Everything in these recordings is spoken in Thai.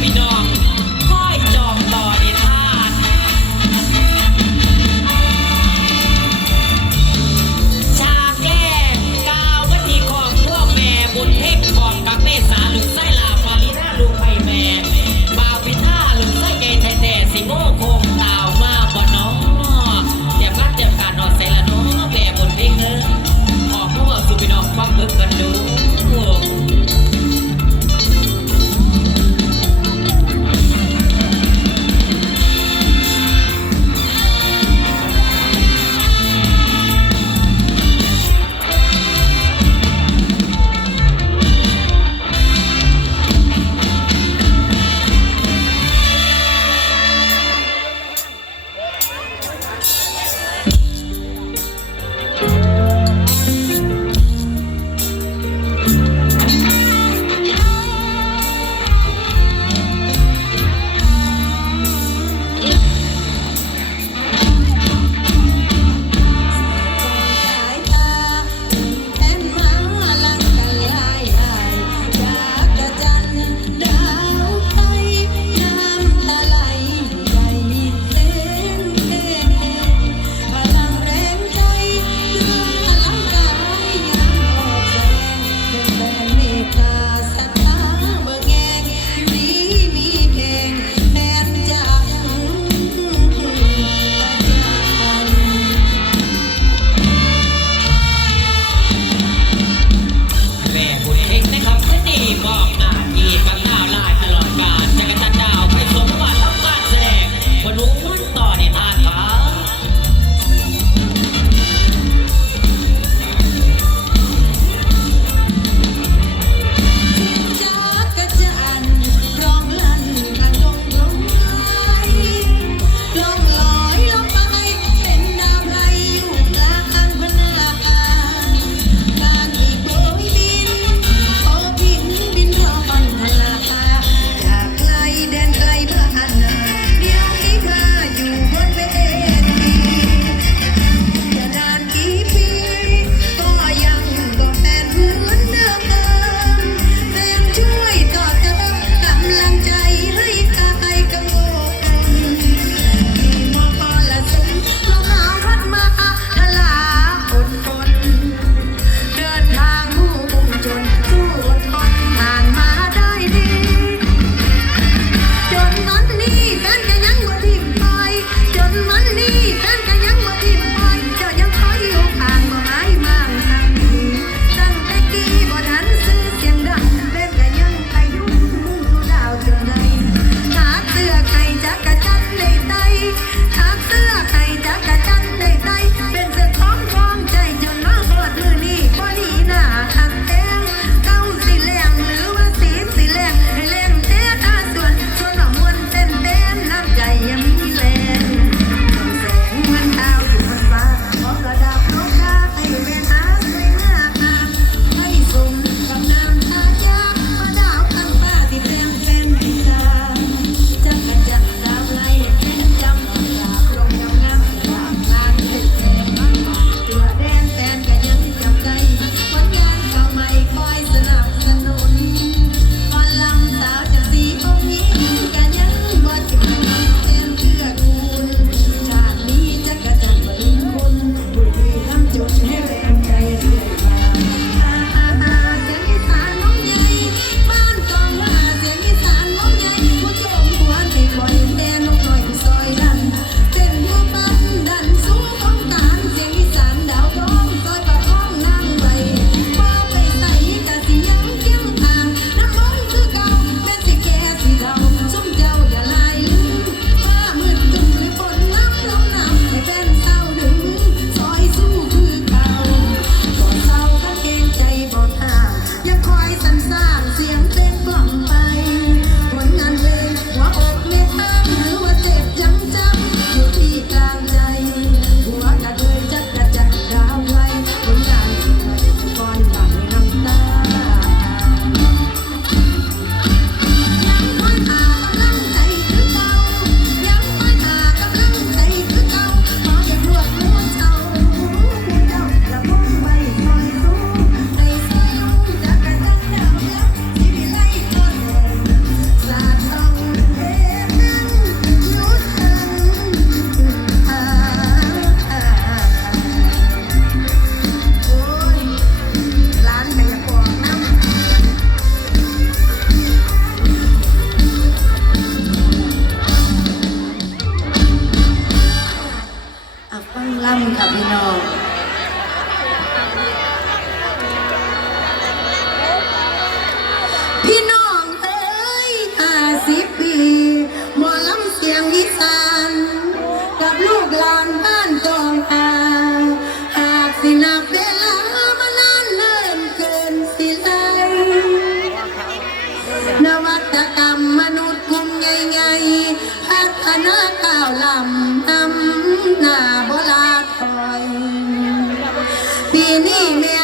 ให้ ข้ค่ะพี่น้องพี่น้องเอ้ยห้าสิบปีหมอลำเสียงอีสานกับลูกหลานบ้านจองอาหากสินับเวลามานานเนิ่นเกินสิไลนวัตกรรมมนุษย์กลุ่มใหญ่ๆพัฒนาข้าวลำนำหน้าบ ปี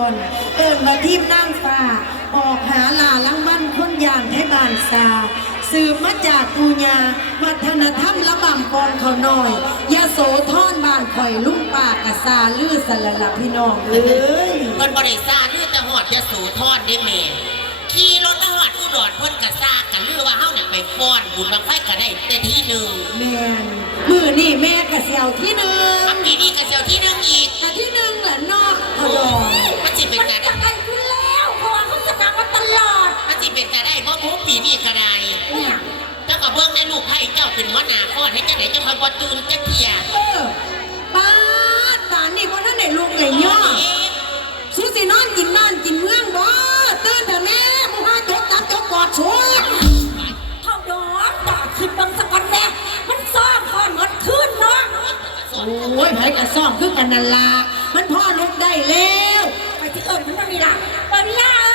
อนเอิญมาทีมนางฟ้าออกหาลาลังมั่นคนยานให้บานซาสืบมาจากปูญาวัฒนธรรมละบำกองเขาน้อยยาโสทอนบานข่อยลุงปากกะซาลือสละละพี่น้องเอ้ยเพิ่นบริษัทลือแต่หอดยะโสธรได้แม่ขี่รถมาหอดอุดรเพิ่นกะซากกันลือว่าเฮาเนี่ยไปฟ้อนบุญบังไฟก็ได้แต่ที่หนึ่งแม่นมือนี่แม่กะเสียวที่หนึ่งอันปีนี้ก็เสียวที่หนึ่งอีกแต่ที่หนึ่งแหละนอกพดองมัน สิเป็นการได้ได้ขึ้นแล้วเพราะว่าเขาจะมามาตลอดมันสิเป็นการได้บ่บ่ปีนี้ก็ได้เนี่ยเจ้าก็เบิ่งในลูกให้เจ้าเป็นหัวน้าฟ้อนให้เจังได๋เจ้าคอยบ่ตื่นจักเทียเออป้าตานี่เพราะท่านไหนลูกไหลย่อสุสินอนกินบ้านกินเมืองบ่ตื่นเถอะแม่ผู้าจกตับจกกอดชวเท่าดอนต่อขึ้นบางสะกอนแม่มันซ่อนคอนหมดขึ้นเนาะโอ้ยไผกระซ่อมคือกันนั่นล่ะมันพ่อลุกได้แล้ว ที่อื่นมันก็มีละบอลพี่